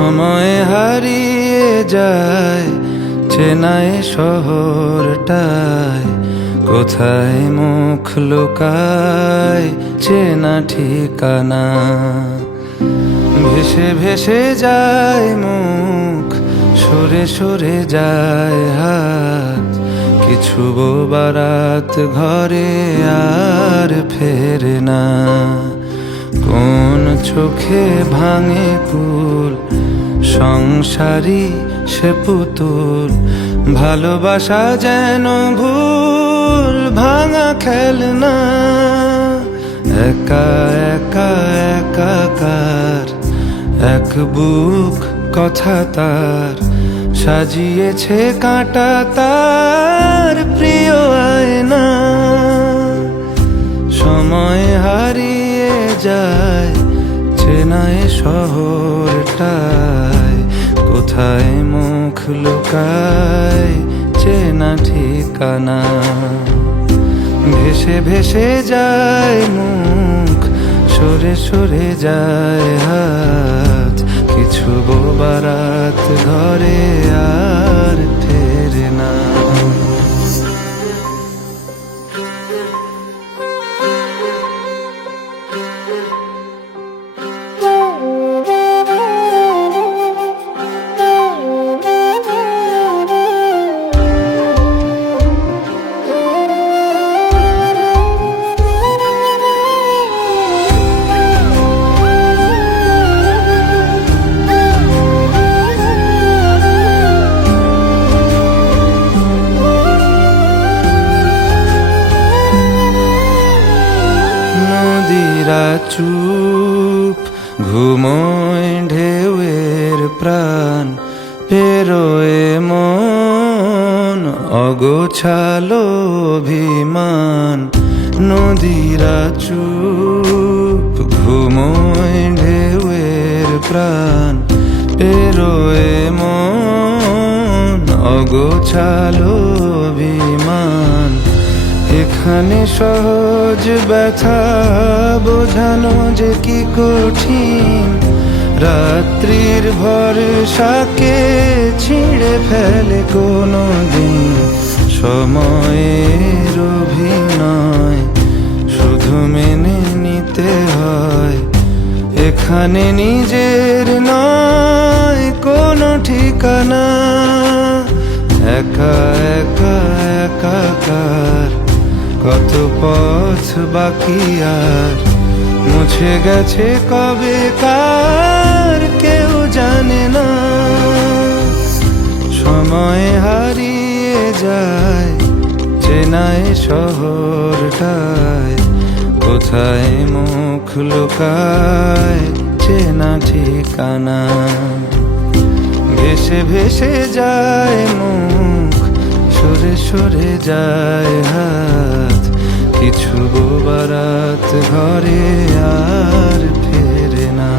সময় হারিয়ে যায়, চেনায় শহরটায়, কোথায় মুখ লুকায়, চেনা ঠিকানা। ভেসে ভেসে যায় মুখ, সরে সরে যায় হাত, কিছু বারাত ঘরে আর ফেরে না। কোন চোখে ভাঙে কুল সংসারী সে পুতুল। ভালোবাসা যেন ভুল, ভাঙা খেলনা। একা একা, একাকার। এক বুক কথা তার। সাজিয়েছে কাঁটা তার প্রিয় আয়না। সময় হারিয়ে যায়, চেনায় শহরটায় কোথায় মুখ লুকায় চেনা ঠিকানা? ভেসে ভেসে যায় মুখ, সরে সরে যায় হাত। কিছু বারাত ঘরে আর চুপ, ঘুমোয় ঢেউয়ের প্রাণ, পেরোয় মন, অগোছালো অভিমান। নদীরা চুপ, ঘুমোয় ঢেউয়ের প্রাণ, পেরোয় মন, অগোছালো অভিমান এখানে সহজ ব্যথা বোঝানো যে কি কঠিন। রাত্রির ভরসাকে ছিঁড়ে ফেলে কোনো দিন সময়ের অভিনয় শুধু মেনে নিতে হয়। এখানে নিজের নয়, কোনো ঠিকানা। একা একা, একাকার কত পথ বাকি আর মুছে গেছে কবে কার কেউ জানে না। সময় হারিয়ে যায়, চেনায় শহরটায়, কোথায় মুখ লুকায়, চেনা ঠিকানা। ভেসে ভেসে যায় মুখ সরে সরে যায় হাত কিছু বারাত ঘরে আর ফেরে না।